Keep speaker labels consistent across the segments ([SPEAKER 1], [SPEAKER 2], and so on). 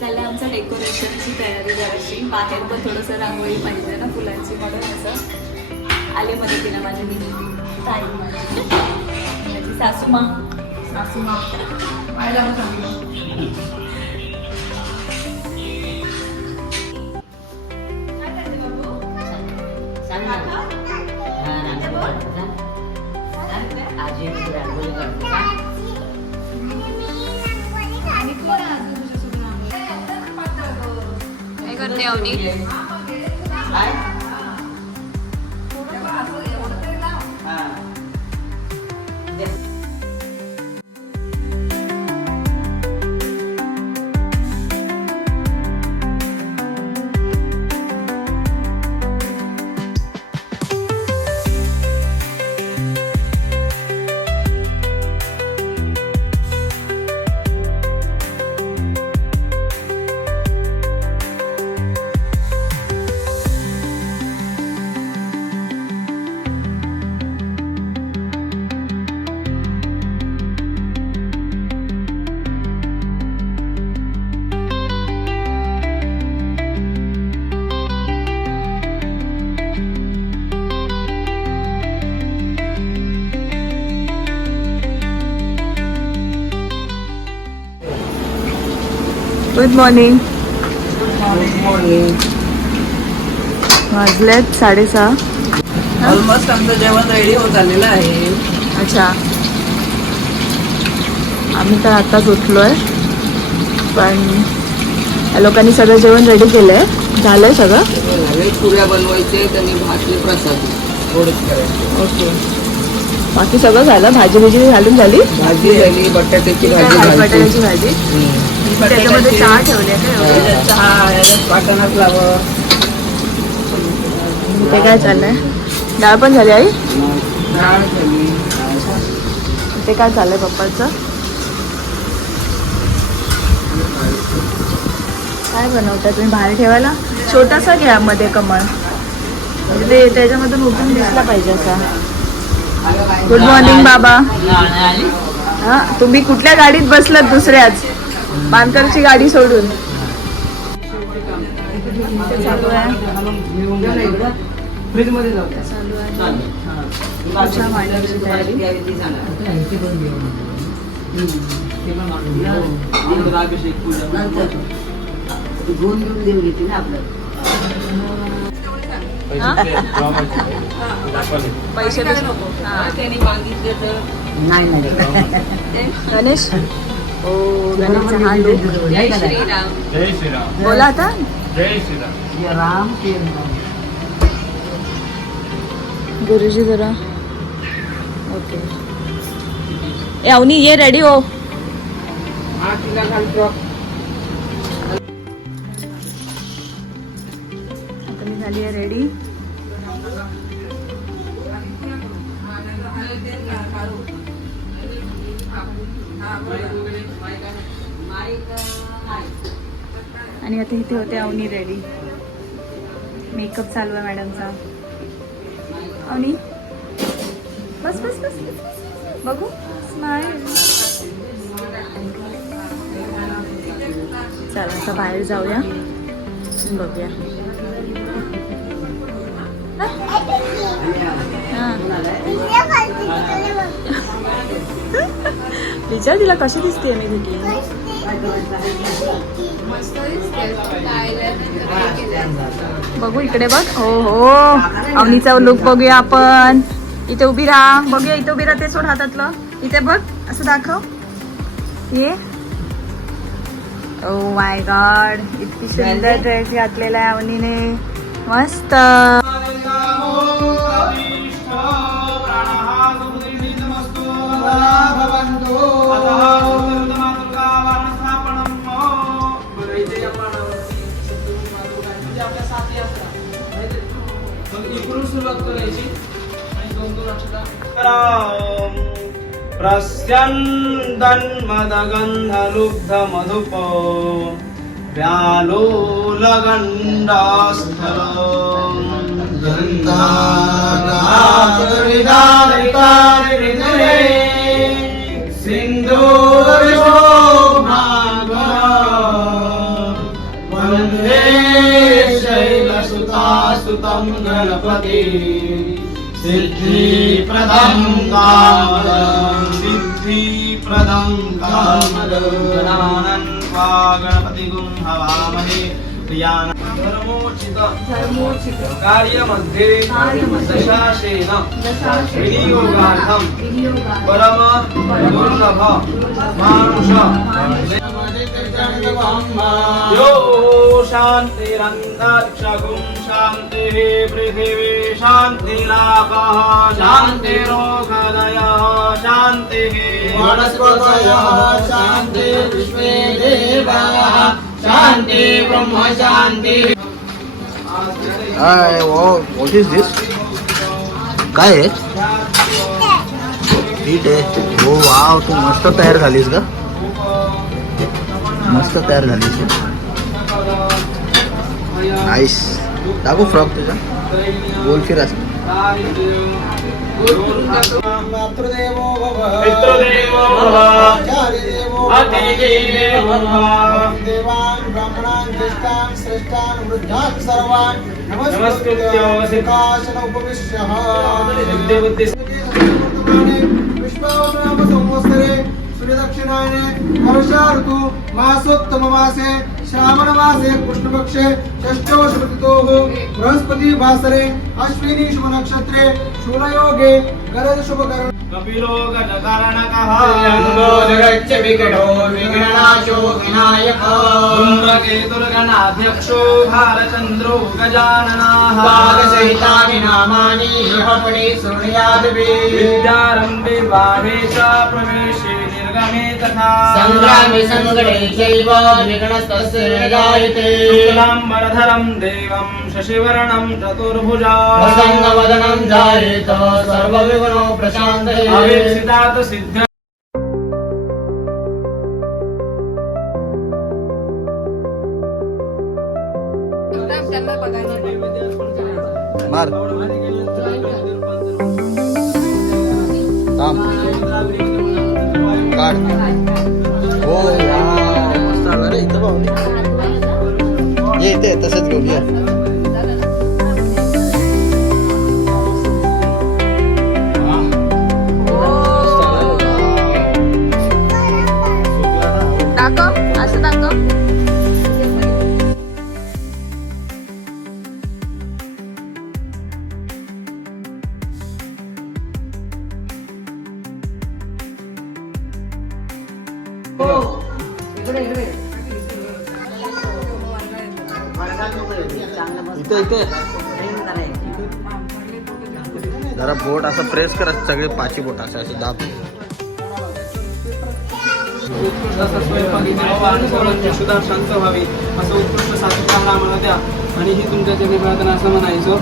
[SPEAKER 1] चाललं आमचं डेकोरेशनची तयारी जराशी. बाहेर पण थोडंसं रांगोळी पाहिजे ना फुलांची म्हणून असं. आले तिला माझ्या मी ताई. माझी सासूमा सासूमा
[SPEAKER 2] आयला
[SPEAKER 1] काय करते अवनी
[SPEAKER 2] काय?
[SPEAKER 1] गुड मॉर्निंग वाजलेत साडेसहा.
[SPEAKER 3] ऑलमोस्ट आमचं जेवण रेडी होत आलेलं आहे.
[SPEAKER 1] अच्छा. आम्ही तर आत्ताच उठलोय. पण या लोकांनी सगळं जेवण रेडी केलंय. झालंय सगळं?
[SPEAKER 3] व्हेज पुऱ्या बनवायचे त्यांनी भाकरी प्रसाद
[SPEAKER 1] ओके. बाकी सगळं झालं? भाजी बिजी घालून झाली?
[SPEAKER 3] भाजी झाली बटाट्याची भाजी झाली
[SPEAKER 1] बटाट्याची भाजी. त्याच्यामध्ये चहा ठेवले ते काय चाललंय? डाळ पण झाली आई? ते काय चाललंय पप्पाचं? काय बनवताय तुम्ही बाहेर ठेवायला? छोटासा घ्या मध्ये कमळ. म्हणजे ते त्याच्यामधून उठून दिसला पाहिजे असा. गुड मॉर्निंग बाबा. हा तुम्ही कुठल्या गाडीत बसलात दुसऱ्याच? मानकरची गाडी सोडून. चालू आहे
[SPEAKER 3] फ्रीजमध्ये जाऊ
[SPEAKER 1] चालू आहे पूजा मांडण्याची तयारी
[SPEAKER 2] घेऊन घेऊन देऊन घेते ना आपलं
[SPEAKER 1] पैसे
[SPEAKER 2] नाही नाही.
[SPEAKER 1] गणेश?
[SPEAKER 4] जय श्रीराम.
[SPEAKER 1] बोला आता.
[SPEAKER 4] जय श्रीराम.
[SPEAKER 1] गुरुजी जरा. ओके. ए अवनी ये रेडी हो.
[SPEAKER 3] हा
[SPEAKER 1] आता मी झाली आहे रेडी आणि आता इथे होते अवनी रेडी. मेकअप चालू आहे मॅडमचा. अवनी? बस बस बस बघू. स्माईल चला आता बाहेर जाऊया. बघूया. विचार तिला कशी दिसते मी तुझी बघू इकडे बघ. हो हो. अवनीचा लुक बघूया आपण. इथे उभी राहा. बघूया इथे उभी राहा ते सोड हातातलं. इथे बघ असं दाखव. ये. ओ माय गॉड इतकी सुंदर ड्रेस घातलेला आहे अवनीने. मस्त.
[SPEAKER 5] प्रस्यन्दन्मदगन्धलुब्धमधुप व्यालोलगण्डास्थल गन्धानाथरिदारितारिहृदये गणपती। सिद्धिप्रदं कामदं। सिद्धिप्रदं कामदं। गणानन् वा गणपतिगुं हवामहे प्रियान् धर्मोचित कार्यमध्ये दशाशेन विनियोगार्थं परम दुर्लभ मानुष यो शान्तिरन्तरिक्षगुं शान्तिः पृथिवी शान्तिलाभः शान्तिरोगदयः शान्तिः
[SPEAKER 3] वनस्पतयः शान्ति विश्वे देवाः शान्ति ब्रह्म शान्ति
[SPEAKER 6] काय व्हॉट इज दिस काय आहे? पीठ आहे. हो वाव तू मस्त तयार झालीस का मस्त तयार झालीस नाईस दाखव फ्रॉक तुझा. गोल फिरास
[SPEAKER 5] मातृदेवो भव। पितृदेवो भव। अतिथिदेवो भव।
[SPEAKER 7] देवान् ब्राह्मणान् ज्येष्ठान् श्रेष्ठान् वृद्धान् सर्वान्
[SPEAKER 5] नमस्कृत्य
[SPEAKER 7] सिद्धासन उपविश्य।
[SPEAKER 5] बुद्धिबुद्धि
[SPEAKER 7] विश्वावनाम संवत्सरे सूर्यदक्षिणायने वर्षा ऋतु मासोत्तम मासे श्रावण मासे कृष्णपक्षे षष्ठवशपतितोः बृहस्पति वासरे अश्विनी शुभ नक्षत्रे शूलयोगे गरज शुभ करण
[SPEAKER 5] कपिलो
[SPEAKER 3] जगच्च विकटो विघ्ननाशो विनायकः
[SPEAKER 5] गजाननाः
[SPEAKER 3] पादसहितानि नामानि यः शृणुयादपि
[SPEAKER 5] विद्यारम्भे च प्रवेशे निर्गमे तथा।
[SPEAKER 3] सङ्ग्रामे सङ्कटे चैव विघ्नस्तस्य न जायते
[SPEAKER 5] शुक्लाम्बरधरं देवं शशिवर्णं चतुर्भुजा।
[SPEAKER 3] प्रसन्नवदनं जायेत सर्वविघ्नो प्रशान्तये।
[SPEAKER 5] अवेक्षितात् सिद्ध
[SPEAKER 6] मार। थांब काढ। हो ये इथे तसंच घेऊन ये
[SPEAKER 1] दाखव असं दाखव
[SPEAKER 6] इथे इथे. जरा बोट असं प्रेस करत सगळे पाची बोट असं असं दाब.
[SPEAKER 5] स्वयंपाक इथे सुद्धा शांत व्हावी असं उत्कृष्ट आम्हाला द्या आणि ही तुमच्या चरणी प्रार्थना असं म्हणायचं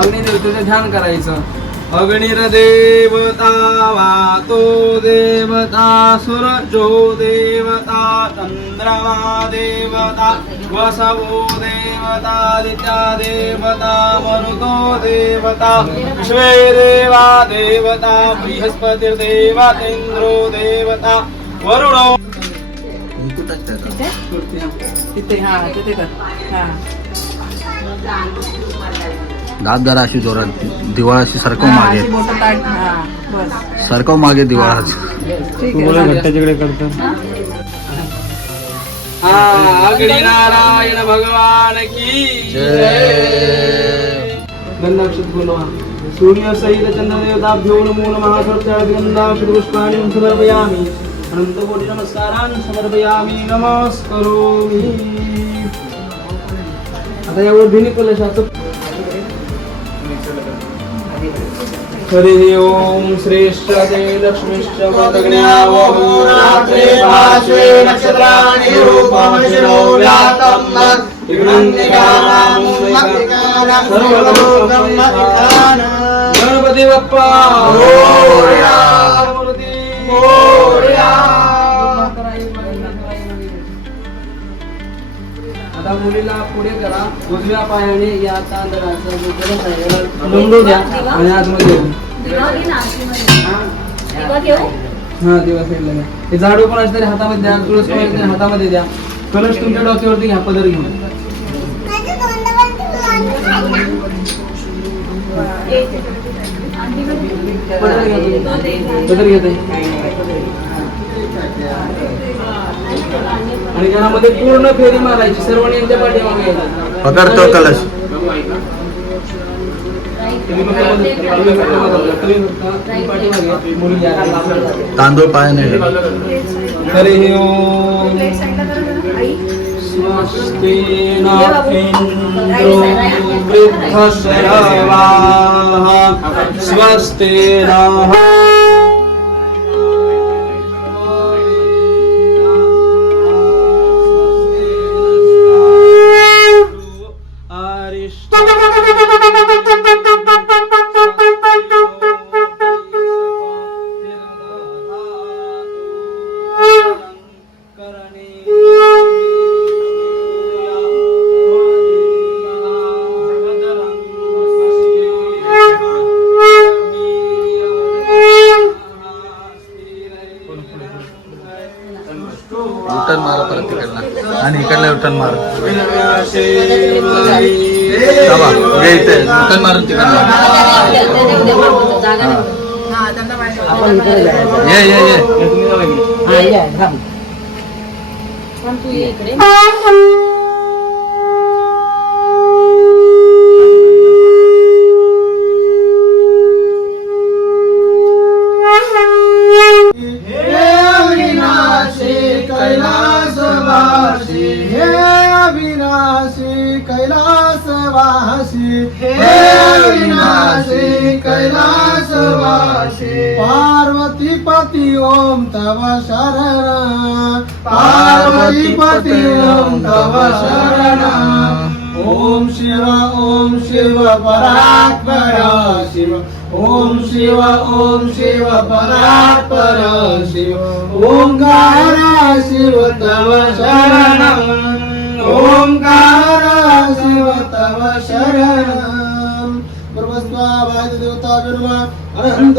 [SPEAKER 5] अग्निदेवतेचं ध्यान करायचं. अग्निर्देवता वातो देवता सुरजो देवता चंद्रमा देवता वसवो देवता दिता देवता मरुतो देवता विश्वे देवा देवता बृहस्पतिर्देवा इंद्रो देवता वरुणो
[SPEAKER 1] तिथे हा तिथे कर. हा.
[SPEAKER 6] दाब जरा अशी जोरात दिवाळ अशी सरकव
[SPEAKER 1] हा,
[SPEAKER 6] मागे
[SPEAKER 1] हा
[SPEAKER 6] सरकव मागे दिवाळ.
[SPEAKER 1] ठीक आहे
[SPEAKER 5] अग्नि नारायण भगवान की गंधाक्षत बोलवा. सूर्य सहित चंद्रदेवताभ्यो नमो नमः. सर्वत्र गंधाक्षत पुष्पाणि समर्पयामि. अनंत कोटि नमस्कारान् समर्पयामि. नमस्करोमि. आता यावर भिनी कलशाचं हरि ओम श्रेष्ठ ते लक्ष्मीश्च
[SPEAKER 3] रात्रे पार्श्वे नक्षत्राणि रूपमशिरो व्यातं
[SPEAKER 5] गणपती बाप्पा आता मुलीला पुढे करा. उजव्या पायाने या तांदळाचा जो कलश आहे. याला लंबू द्या आणि आतमध्ये हा. हा दिवा साईडला घ्या. हे झाडू पण असते हातामध्ये द्या. तुळस पण असते हातामध्ये द्या. कलश तुमच्या डोक्यावरती घ्या. पदर घेऊन. पदर घ्या तुम्ही. पदर घेत. आणि यामध्ये पूर्ण फेरी मारायची सर्व यांच्या पाठीमागे यायचं.
[SPEAKER 6] पकडतो कलश
[SPEAKER 5] तुम्ही फक्त मध्ये- तुम्ही फक्त मध्ये- तुम्ही फक्त पाठीमागे मुली या.
[SPEAKER 6] तांदूळ पाय नाही
[SPEAKER 5] हरि ओम स्वस्ति न इन्द्रो वृद्धश्रवाः स्वस्ति
[SPEAKER 6] युटर्न मार बाबा घे इथे युटर्न मारून तिकडनं ये ये ये
[SPEAKER 7] हे पार्वती ओम तव शरण पार्वती पती ओम तव शरण। ओम शिव ओम शिव परात्पर शिव ओम शिव ओम शिव परात्पर शिव ओंकार शिव तव शरण। ओंकार शिव तव शरण। वाद देवता अनंत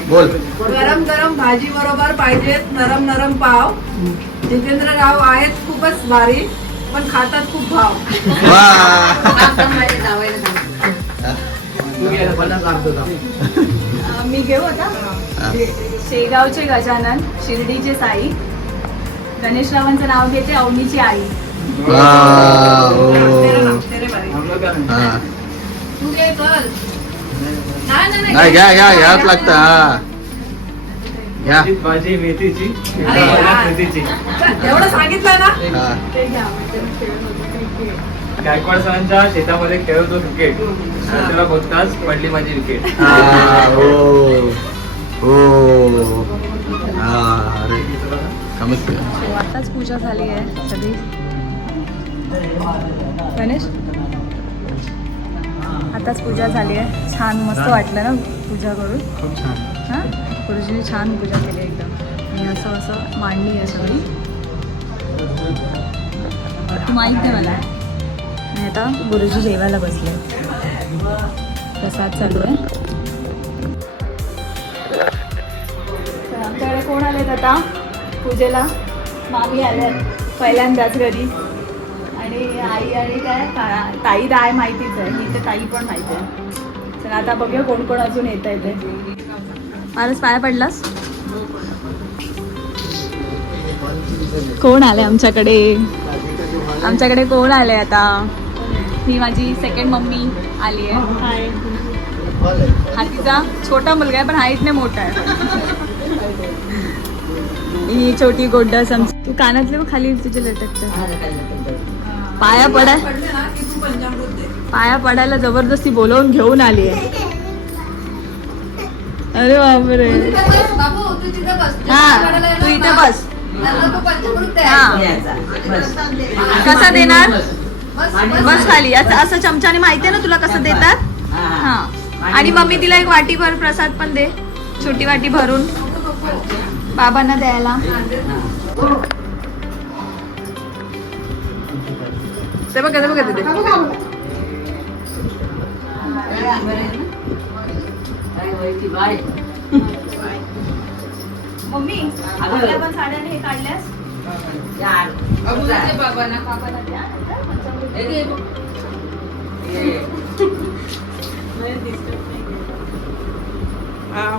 [SPEAKER 6] बोल
[SPEAKER 8] गरम गरम भाजी बरोबर पाहिजेत नरम नरम पाव जितेंद्र राव आहेत खूपच भारी पण खातात खूप भाव
[SPEAKER 1] अं, मी घेऊ आता शेगावचे गजानन शिर्डीचे साई गणेशरावांचं नाव घेते अवनीची आई
[SPEAKER 6] वा ओ.
[SPEAKER 8] तेरे भारी.
[SPEAKER 6] हा.
[SPEAKER 8] तू घे चल नाही नाही, नाही
[SPEAKER 6] नाही घ्या घ्या घ्यावंच लागतं हा. घ्या.
[SPEAKER 4] भाजी मेथीची.
[SPEAKER 8] अरे यार.
[SPEAKER 4] मेथीची.
[SPEAKER 8] एवढं सांगितलं ना?
[SPEAKER 6] हा.
[SPEAKER 1] ते घ्या म्हणजे खेळत होते.
[SPEAKER 4] गायकवाड सरांच्या शेतामध्ये खेळतो क्रिकेट. त्याला बघताच पडली माझी विकेट
[SPEAKER 6] हा, हो. हो. हा अरे.
[SPEAKER 1] आताच पूजा झाली आहे सगळी. गणेश? आताच पूजा झाली आहे. छान मस्त वाटलं ना पूजा करून?
[SPEAKER 6] खूप छान.
[SPEAKER 1] हां? गुरुजीने छान पूजा केली एकदम. आणि असं असं मांडणी आहे सगळी. तू माहीत नाही मला. आणि आता गुरुजी जेवायला बसले. प्रसाद चालू आहे. आमच्याकडे कोण आलेत आता? पूजेला मामी आल्यात पहिल्यांदाच घरी. आणि आई आणि काय ताई दाय माहितीच आहे. ही तर ताई पण माहिती आहे. तर आता बघूया कोण कोण अजून येत आहे ते. मारच पाया पडलास? कोण आले आमच्याकडे? आमच्याकडे कोण आले आता? ही माझी सेकंड मम्मी आली आहे. हा तिचा छोटा मुलगा आहे पण हाईटने मोठा आहे. ही छोटी गोड्डस आमची तू कानातले बघ खाली तुझे लटकत पाया पडाय पाया पडायला जबरदस्ती बोलवून घेऊन आली आहे. अरे बापरे.
[SPEAKER 8] तू तिथे बस, बाबू तू तिथे बस.
[SPEAKER 1] हा तू इथे बस. हा. कसा देणार?
[SPEAKER 8] बस.
[SPEAKER 1] बस खाली. असं असं चमच्याने माहितीये ना तुला कसं देतात?
[SPEAKER 2] हा.
[SPEAKER 1] हा. आणि मम्मी तिला एक वाटीभर प्रसाद पण दे. छोटी वाटी भरून. बाबांना द्यायला. ते बघ ते बघ तिथे. मम्मी आपल्या पण साड्याने हे काढल्यास.
[SPEAKER 8] बाबांना
[SPEAKER 1] द्या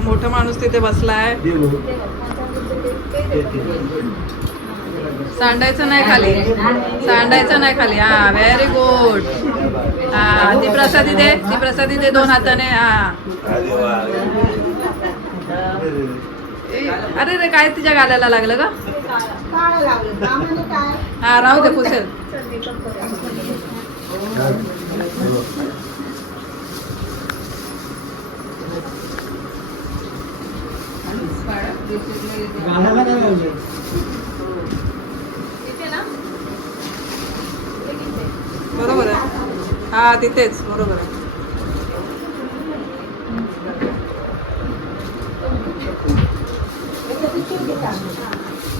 [SPEAKER 8] मोठा माणूस तिथे बसलाय.
[SPEAKER 1] दे
[SPEAKER 8] सांडायचं नाही खाली. सांडायचं नाही खाली. हा व्हेरी गुड हा ती प्रसादी दे ती प्रसादी दे दोन हाताने. हा. अरे रे काय तिच्या गालाला लागलं का हा राहू दे कुसेल
[SPEAKER 1] चल, दीपक करूया. इथे ना? इथे किती?
[SPEAKER 8] बरोबर आहे हा तिथेच बरोबर आहे.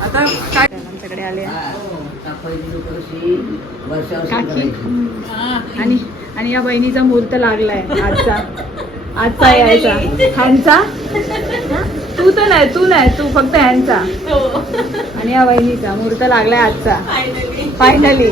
[SPEAKER 8] आता काय?
[SPEAKER 1] आमच्याकडे आले
[SPEAKER 2] हा.
[SPEAKER 1] काकी. आणि आणि या बहिणीचा मुहूर्त लागलाय आजचा. आजचा यायचा. ह्यांचा? हा? तू तर नाही तू नाही तू फक्त ह्यांचा. आणि या बहिणीचा मुहूर्त लागलाय आजचा. फायनली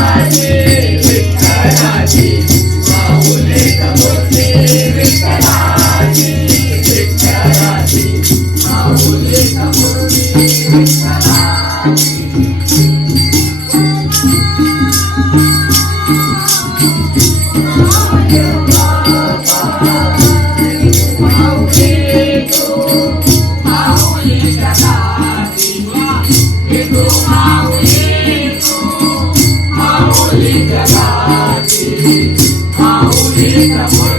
[SPEAKER 6] पाणी